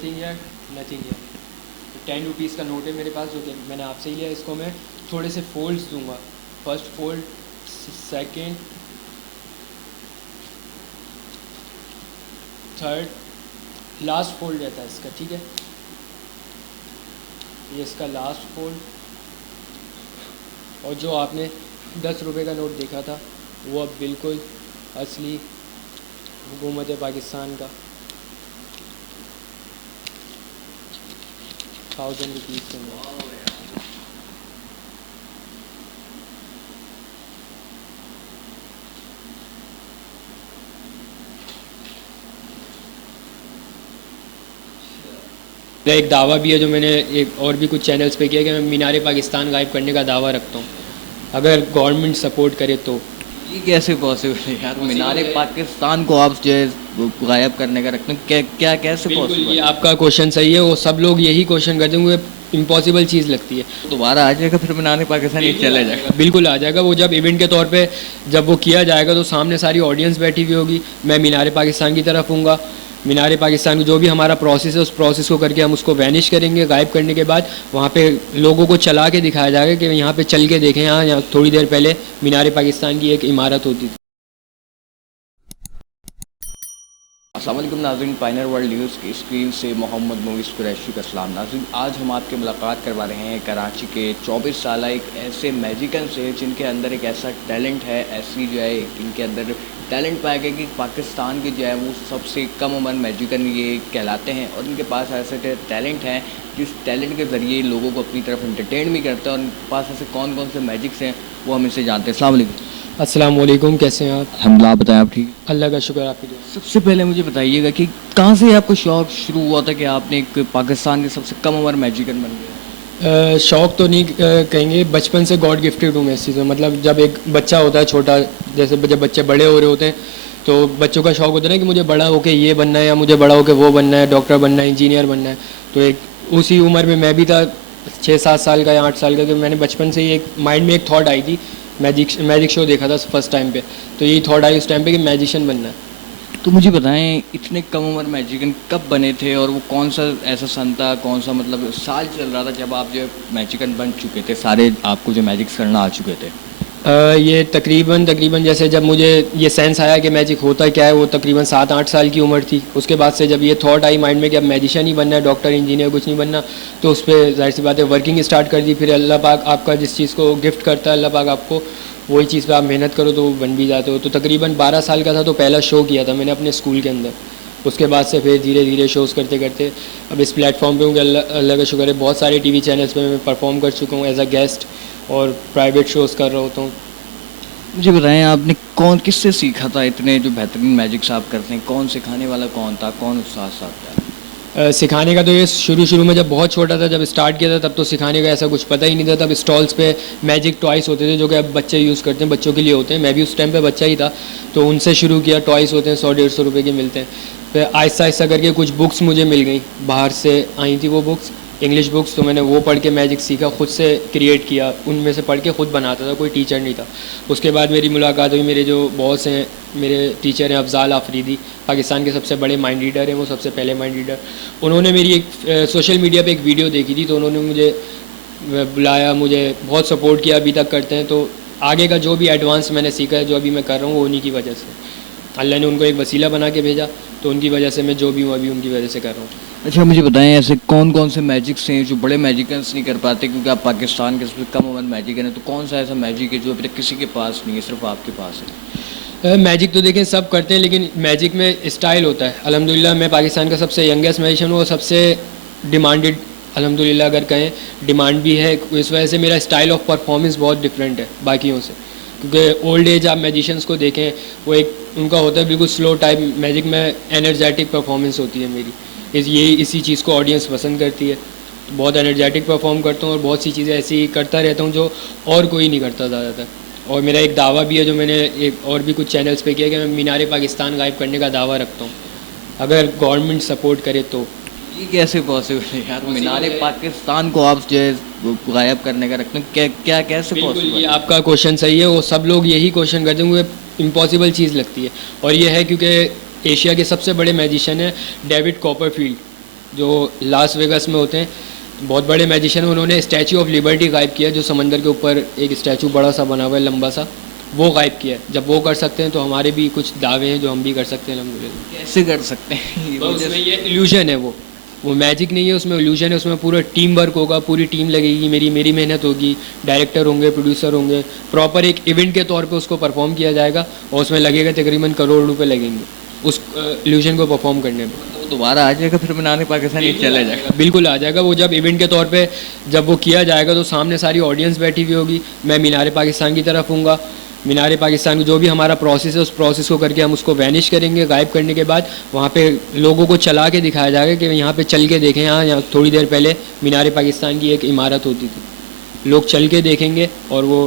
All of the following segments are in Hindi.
नथिंग है, नथिंग है। 10 रुपीज़ का नोट है मेरे पास जो कि मैंने आपसे ही लिया। इसको मैं थोड़े से फोल्ड्स दूंगा। First fold, second, third, last fold रहता है इसका, ठीक है। ये इसका लास्ट फोल्ड। और जो आपने 10 रुपये का नोट देखा था वो अब बिल्कुल असली हुकूमत पाकिस्तान का 1000 रुपीज़ का नोट। मेरा एक दावा भी है जो मैंने एक और भी कुछ चैनल्स पे किया कि मैं मीनार पाकिस्तान गायब करने का दावा रखता हूँ, अगर गवर्नमेंट सपोर्ट करे तो। ये कैसे पॉसिबल है यार? मीनार पाकिस्तान को आप जो है गायब करने का रखते हैं, क्या कैसे बिल्कुल, पॉसिबल? ये आपका क्वेश्चन सही है। वो सब लोग यही क्वेश्चन करते हैं, मुझे इम्पॉसिबल चीज़ लगती है। दोबारा आ जाएगा फिर मीनार पाकिस्तान, ये चला जाएगा? बिल्कुल आ जाएगा। वो जब इवेंट के तौर पे जब वो किया जाएगा तो सामने सारी ऑडियंस बैठी हुई होगी, मैं मीनार पाकिस्तान की तरफ हूँगा। मीनार पाकिस्तान की जो भी हमारा प्रोसेस है उस प्रोसेस को करके हम उसको वैनिश करेंगे। गायब करने के बाद वहाँ पे लोगों को चला के दिखाया जाएगा कि यहाँ पे चल के देखें, यहाँ थोड़ी देर पहले मीनार पाकिस्तान की एक इमारत होती थी। अस्सलाम वालेकुम नाज़रीन, पायनियर वर्ल्ड न्यूज़ की स्क्रीन से मोहम्मद मुइज़ कुरैशी का सलाम। नाज़रीन, आज हम आपके मुलाकात करवा रहे हैं कराची के 24 साल एक ऐसे मैजिकन से जिनके अंदर एक ऐसा टैलेंट है, ऐसी जो है इनके अंदर टैलेंट पाया गया कि पाकिस्तान के जो है वो सबसे कम उम्र मैजिकन ये कहलाते हैं। और इनके पास ऐसे टैलेंट हैं जिस टैलेंट के ज़रिए लोगों को अपनी तरफ इंटरटेन भी करते हैं। और इनके पास ऐसे कौन कौन से मैजिक्स हैं वो हम इनसे जानते हैं। अस्सलाम वालेकुम। अस्सलाम वालेकुम, कैसे हैं आप? अल्हम्दुलिल्लाह, आप बताएं आप ठीक? अल्लाह का शुक्र, आपकी दुआ। सबसे पहले मुझे बताइएगा कि कहाँ से आपको शौक़ शुरू हुआ था कि आपने एक पाकिस्तान के सबसे कम उम्र मैजिकन बन गया? शौक़ तो नहीं कहेंगे, बचपन से गॉड गिफ्टेड हूँ मैं इस चीज़ में। मतलब जब एक बच्चा होता है छोटा, जैसे जब बच्चे बड़े हो रहे होते हैं तो बच्चों का शौक़ होता है ना कि मुझे बड़ा होके ये बनना है या मुझे बड़ा होके वो बनना है, डॉक्टर बनना है, इंजीनियर बनना है। तो एक उसी उम्र में मैं भी था, 6-7 साल का या 8 साल का, कि मैंने बचपन से ही एक माइंड में एक थॉट आई थी। मैजिक शो देखा था फर्स्ट टाइम पे, तो यही थॉट आई उस टाइम पे कि मैजिशियन बनना है। तो मुझे बताएं, इतने कम उम्र मैजिकन कब बने थे और वो कौन सा ऐसा सन था, कौन सा मतलब साल चल रहा था जब आप जो मैजिकन बन चुके थे, सारे आपको जो मैजिक्स करना आ चुके थे? ये तकरीबन जैसे जब मुझे ये सेंस आया कि मैजिक होता क्या है, वो तकरीबन 7-8 साल की उम्र थी। उसके बाद से जब ये थॉट आई माइंड में कि अब मैजिशियन ही बनना है, डॉक्टर इंजीनियर कुछ नहीं बनना, तो उस पर जाहिर सी बात है वर्किंग स्टार्ट कर दी। फिर अल्लाह पाक आपका जिस चीज़ को गिफ्ट करता है, अल्लाह पाक आपको वही चीज़ पे आप मेहनत करो तो बन भी जाते हो। तो तकरीबन 12 साल का था तो पहला शो किया था मैंने अपने स्कूल के अंदर। उसके बाद से फिर धीरे धीरे शोज़ करते करते अब इस प्लेटफॉर्म पे हूँ कि अल्लाह का शुक्र है, बहुत सारे टीवी चैनल्स पे मैं परफॉर्म कर चुका हूँ एज अ गेस्ट, और प्राइवेट शोज़ कर रहा होता हूँ। मुझे बताएं, आपने किससे सीखा था इतने जो बेहतरीन मैजिक्स आप करते हैं? कौन सिखाने वाला कौन था, कौन उस्ताद साहब था? सिखाने का तो ये शुरू में जब बहुत छोटा था, जब स्टार्ट किया था तब तो सिखाने का ऐसा कुछ पता ही नहीं था। तब स्टॉल्स पे मैजिक टॉयस होते थे जो कि अब बच्चे यूज़ करते हैं, बच्चों के लिए होते हैं। मैं भी उस टाइम पे बच्चा ही था, तो उनसे शुरू किया। टॉयस होते हैं 100-150 रुपये के मिलते हैं। फिर आहिस्ता आहिस्ता करके कुछ बुक्स मुझे मिल गई, बाहर से आई थी वो बुक्स, इंग्लिश बुक्स। तो मैंने वो पढ़ के मैजिक सीखा, खुद से क्रिएट किया, उनमें से पढ़ के खुद बनाता था, कोई टीचर नहीं था। उसके बाद मेरी मुलाकात हुई, मेरे जो बॉस हैं, मेरे टीचर हैं अफजाल आफरीदी, पाकिस्तान के सबसे बड़े माइंड रीडर हैं, वो सबसे पहले माइंड रीडर। उन्होंने मेरी एक सोशल मीडिया पे एक वीडियो देखी थी, तो उन्होंने मुझे बुलाया, मुझे बहुत सपोर्ट किया, अभी तक करते हैं। तो आगे का जो भी एडवांस मैंने सीखा है, जो अभी मैं कर रहा हूँ, वो उन्हीं की वजह से। अल्लाह ने उनको एक वसीला बना के भेजा, तो उनकी वजह से मैं जो भी हूँ अभी उनकी वजह से कर रहा हूँ। अच्छा, मुझे बताएं, ऐसे कौन कौन से मैजिक्स हैं जो बड़े मैजिकन्स नहीं कर पाते, क्योंकि आप पाकिस्तान के सबसे कम उम्र मैजिकन है, तो कौन सा ऐसा मैजिक है जो अभी तक किसी के पास नहीं है, सिर्फ आपके पास है? मैजिक तो देखें सब करते हैं, लेकिन मैजिक में स्टाइल होता है। अल्हम्दुलिल्लाह मैं पाकिस्तान का सबसे यंगेस्ट मैजिशियन हूँ और सबसे डिमांडेड, अल्हम्दुलिल्लाह अगर कहें डिमांड भी है। इस वजह से मेरा स्टाइल ऑफ परफॉर्मेंस बहुत डिफरेंट है बाकियों से, क्योंकि ओल्ड एज आप मैजिशियंस को देखें, वो एक उनका होता है बिल्कुल स्लो टाइप। मैजिक में एनर्जेटिक परफॉर्मेंस होती है मेरी, इसी चीज़ को ऑडियंस पसंद करती है। तो बहुत एनर्जेटिक परफॉर्म करता हूँ और बहुत सी चीज़ें ऐसी करता रहता हूँ जो और कोई नहीं करता ज़्यादातर। और मेरा एक दावा भी है जो मैंने एक और भी कुछ चैनल्स पे किया कि मैं मीनार पाकिस्तान गायब करने का दावा रखता हूँ, अगर गवर्नमेंट सपोर्ट करे तो। ये कैसे पॉसिबल है यार? मीनार पाकिस्तान को आप जो है गायब करने का रखते हैं, क्या कैसे बिल्कुल, पॉसिबल? ये आपका क्वेश्चन सही है। वो सब लोग यही क्वेश्चन करते हैं, मुझे इम्पॉसिबल चीज़ लगती है। और ये है क्योंकि एशिया के सबसे बड़े मैजिशियन हैं डेविड कॉपरफील्ड, जो लास वेगास में होते हैं, बहुत बड़े मैजिशियन, उन्होंने स्टैचू ऑफ लिबर्टी गायब किया, जो समंदर के ऊपर एक स्टैचू बड़ा सा बना हुआ है लंबा सा, वो गायब किया है। जब वो कर सकते हैं तो हमारे भी कुछ दावे हैं जो हम भी कर सकते हैं अल्हम्दुलिल्लाह। कैसे कर सकते हैं ये बस मुझे- उसमें ये इल्यूजन है, वो मैजिक नहीं है, उसमें इल्यूजन है। उसमें पूरा टीम वर्क होगा, पूरी टीम लगेगी, मेरी मेहनत होगी, डायरेक्टर होंगे, प्रोड्यूसर होंगे, प्रॉपर एक इवेंट के तौर पे उसको परफॉर्म किया जाएगा और उसमें लगेगा तकरीबन करोड़ रुपए लगेंगे उस इल्यूजन को परफॉर्म करने में। वो दोबारा आ जाएगा फिर मीनार पाकिस्तान ये चला जाएगा। बिल्कुल आ जाएगा वो, जब इवेंट के तौर पे जब वो किया जाएगा तो सामने सारी ऑडियंस बैठी हुई होगी, मैं मीनार पाकिस्तान की तरफ हूँगा, मीनार पाकिस्तान को जो भी हमारा प्रोसेस है उस प्रोसेस को करके हम उसको वैनिश करेंगे। गायब करने के बाद वहाँ पे लोगों को चला के दिखाया जाएगा कि यहाँ पे चल के देखें, यहाँ थोड़ी देर पहले मीनार पाकिस्तान की एक इमारत होती थी। लोग चल के देखेंगे और वो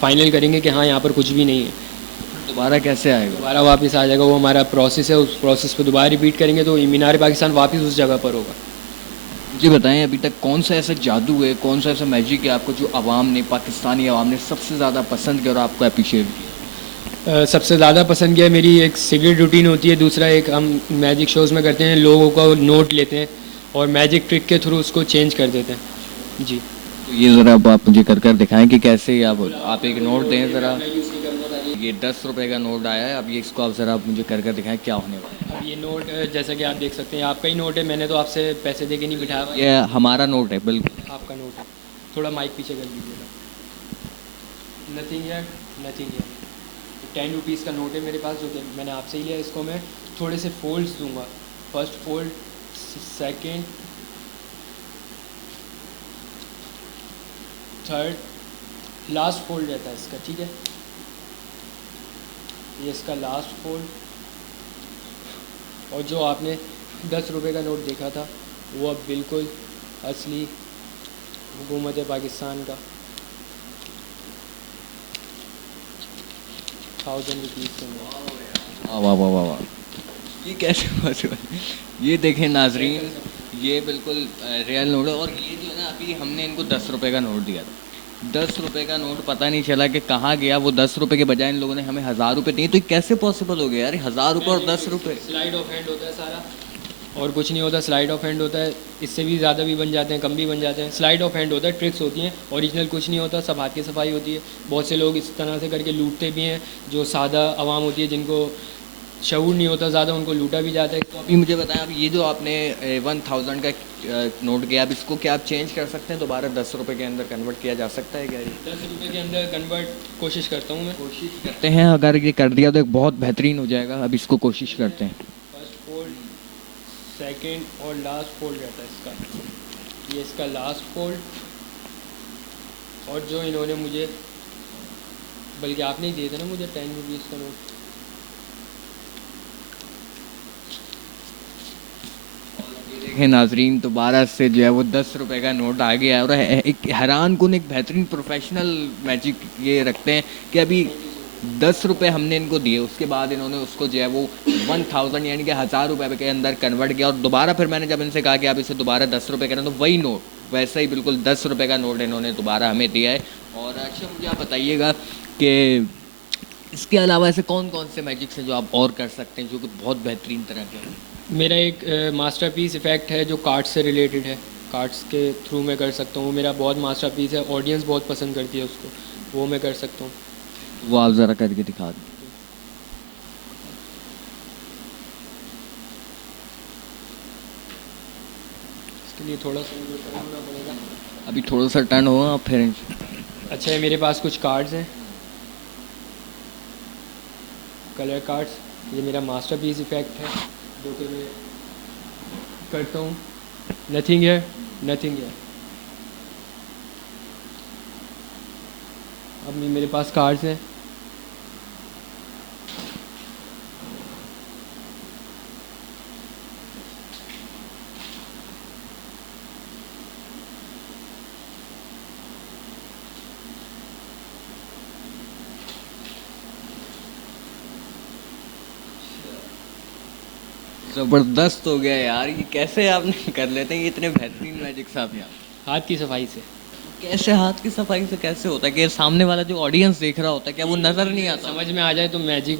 फाइनल करेंगे कि हाँ यहाँ पर कुछ भी नहीं है। दोबारा कैसे आएगा? दोबारा वापस आ जाएगा, वो हमारा प्रोसेस है, उस प्रोसेस पे दोबारा रिपीट करेंगे तो मीनार पाकिस्तान वापस उस जगह पर होगा। मुझे बताएं अभी तक कौन सा ऐसा जादू है, कौन सा ऐसा मैजिक है आपको जो आवाम ने, पाकिस्तानी आवाम ने सबसे ज़्यादा पसंद किया और आपको अप्रिशिएट किया? सबसे ज़्यादा पसंद किया मेरी एक सिगरेट रूटीन होती है, दूसरा एक हम मैजिक शोज़ में करते हैं, लोगों का नोट लेते हैं और मैजिक ट्रिक के थ्रू उसको चेंज कर देते हैं। जी, तो ये ज़रा अब आप मुझे कर दिखाएं कि कैसे आप एक नोट दें ज़रा। ये 10 रुपए का नोट आया है, अब ये इसको आप ज़रा मुझे कर दिखाएं क्या होने वाला है। अब ये नोट जैसा कि आप देख सकते हैं, आपका ही नोट है, मैंने तो आपसे पैसे दे के नहीं बिठाया हुआ है। ये हमारा नोट है बिल्कुल। आपका नोट है, थोड़ा माइक पीछे कर लीजिएगा। नथिंग है, नथिंग है। 10 रुपीज़ का नोट है मेरे पास, जो कि मैंने आपसे ही लिया। इसको मैं थोड़े से फोल्ड्स दूंगा, first fold, second, third, last fold रहता है इसका, ठीक है। ये इसका लास्ट फोल्ड, और जो आपने 10 रुपए का नोट देखा था वो अब बिल्कुल असली हुकूमत पाकिस्तान का 1000 रुपीज़ का नोट। वाह वाह वाह वाह वाह, ये कैसे पॉसिबल? ये देखें नाजरीन, ये बिल्कुल रियल नोट है। और ये जो है ना, अभी हमने इनको 10 रुपए का नोट दिया था, 10 रुपए का नोट पता नहीं चला कि कहाँ गया। वो 10 रुपए के बजाय इन लोगों ने हमें 1000 रुपए दिए। तो ये कैसे पॉसिबल हो गया यार? 1000 रुपए और 10 रुपए। स्लाइड ऑफ हैंड होता है सारा, और कुछ नहीं होता। स्लाइड ऑफ हैंड होता है, इससे भी ज़्यादा भी बन जाते हैं, कम भी बन जाते हैं। स्लाइड ऑफ हैंड होता है, ट्रिक्स होती हैं, ओरिजिनल कुछ नहीं होता, सब हाथ की सफाई होती है। बहुत से लोग इस तरह से करके लूटते भी हैं, जो सादा आवाम होती है, जिनको शऊर नहीं होता ज़्यादा, उनको लूटा भी जाता है। तो अभी मुझे बताएं, अब ये जो आपने 1000 का नोट किया, अब इसको क्या आप चेंज कर सकते हैं? दोबारा 10 रुपए के अंदर कन्वर्ट किया जा सकता है क्या? ये 10 रुपये के अंदर कन्वर्ट कोशिश करता हूँ मैं। कोशिश करते हैं, अगर ये कर दिया तो एक बहुत बेहतरीन हो जाएगा। अब इसको कोशिश करते हैं। फर्स्ट फोल्ड, सेकंड और लास्ट फोल्ड रहता है इसका। ये इसका लास्ट फोल्ड, और जो इन्होंने मुझे, बल्कि आपने ही दिए थे ना मुझे 10 रुपीज़ का नोट। देखें नाजरीन, दोबारा से जो है वो 10 रुपए का नोट आ गया है। और एक हैरान कुन, एक बेहतरीन प्रोफेशनल मैजिक ये रखते हैं कि अभी 10 रुपए हमने इनको दिए, उसके बाद इन्होंने उसको जो है वो 1000 यानी कि 1000 रुपए के अंदर कन्वर्ट किया। और दोबारा फिर मैंने जब इनसे कहा कि आप इसे दोबारा 10 रुपए करें, तो वही नोट वैसे ही बिल्कुल 10 रुपए का नोट इन्होंने दोबारा हमें दिया है। और अच्छा, मुझे आप बताइएगा कि इसके अलावा ऐसे कौन कौन से मैजिक्स हैं जो आप और कर सकते हैं, जो कि बहुत बेहतरीन तरह के हैं? मेरा एक मास्टरपीस इफ़ेक्ट है जो कार्ड्स से रिलेटेड है, कार्ड्स के थ्रू मैं कर सकता हूँ। मेरा बहुत मास्टरपीस है, ऑडियंस बहुत पसंद करती है उसको, वो मैं कर सकता हूँ। वो आप ज़रा करके दिखा दें। इसके लिए थोड़ा सा मुझे करना पड़ेगा। अभी थोड़ा सा टर्न होगा फिर। अच्छा है, मेरे पास कुछ कार्ड्स हैं, कलर कार्ड्स। ये मेरा मास्टरपीस इफ़ेक्ट है जो कि मैं करता हूँ। नथिंग है, नथिंग है। अब मेरे पास कार्ड्स हैं, ज़बरदस्त हो गया यार। ये कैसे आपने कर लेते हैं ये इतने बेहतरीन मैजिक्स आप यहाँ? हाथ की सफाई से। कैसे हाथ की सफाई से कैसे होता है कि सामने वाला जो ऑडियंस देख रहा होता है क्या वो नज़र नहीं आता? समझ में आ जाए तो मैजिक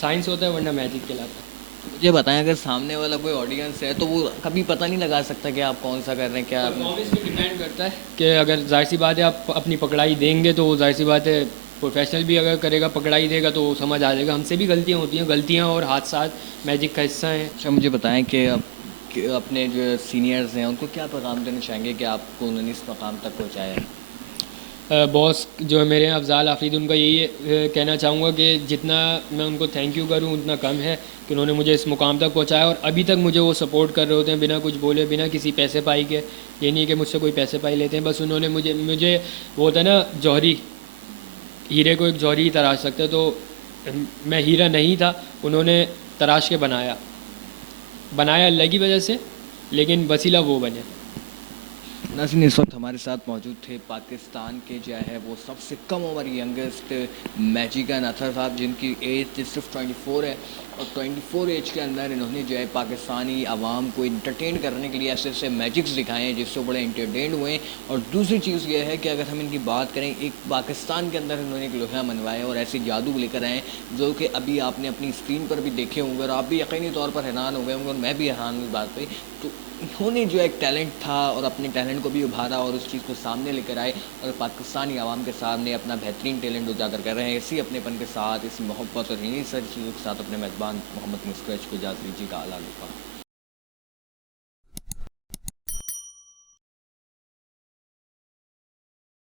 साइंस होता है, वरना मैजिक कहलाता है। मुझे बताएं, अगर सामने वाला कोई ऑडियंस है तो वो कभी पता नहीं लगा सकता कि आप कौन सा कर रहे हैं, क्या परफॉर्मेंस पे डिपेंड करता है कि अगर जाहिर सी बात है आप अपनी पकड़ाई देंगे तो जाहिर सी बात है प्रोफेशनल भी अगर करेगा पकड़ाई देगा तो समझ आ जाएगा। हमसे भी गलतियाँ होती हैं, गलतियाँ और हादसात मैजिक का हिस्सा हैं। अच्छा मुझे बताएं कि अपने जो सीनियर्स हैं उनको क्या पैगाम देना चाहेंगे कि आपको उन्होंने इस मकाम तक पहुँचाया है? बॉस जो है मेरे हैं अफ़ज़ाल आफरीदी, उनका यही कहना चाहूँगा कि जितना मैं उनको थैंक यू करूँ उतना कम है कि उन्होंने मुझे इस मुकाम तक पहुँचाया और अभी तक मुझे वो सपोर्ट कर रहे होते हैं बिना कुछ बोले, बिना किसी पैसे पाई के। ये नहीं कि मुझसे कोई पैसे पाई लेते हैं, बस उन्होंने मुझे मुझे वो होता है ना जौहरी, हीरे को एक जौहरी ही तराश सकते हैं, तो मैं हीरा नहीं था, उन्होंने तराश के बनाया। बनाया अल्लाह की वजह से, लेकिन वसीला वो बने। नाज़रीन, इस वक्त हमारे साथ मौजूद थे पाकिस्तान के जो है वो सबसे कम उम्र यंगेस्ट मैजिकन अतर साहब, जिनकी एज सिर्फ 24 है और 24 एज के अंदर इन्होंने जो है पाकिस्तानी आवाम को इंटरटेन करने के लिए ऐसे ऐसे मैजिक्स दिखाए हैं जिससे बड़े इंटरटेन हुए हैं। और दूसरी चीज़ ये है कि अगर हम इनकी बात करें, एक पाकिस्तान के अंदर इन्होंने एक लोहा मनवाया और ऐसे जादू लेकर आए जो कि अभी आपने अपनी स्क्रीन पर भी देखे होंगे और आप भी यकीनी तौर पर हैरान हो गए होंगे और मैं भी हैरान हूँ इस बात पर। तो इन्होंने जो एक टैलेंट था और अपने टैलेंट को भी उभारा और उस चीज़ को सामने लेकर आए और पाकिस्तानी आवाम के सामने अपना बेहतरीन टैलेंट उजागर कर रहे हैं। इसी अपनेपन के साथ, इसी मोहब्बत और इन्हीं सारी चीज़ों के साथ अपने मेज़बान मोहम्मद मुस्कुरैशी को इजाज़त दीजिएगा। अल्लाह हाफ़िज़।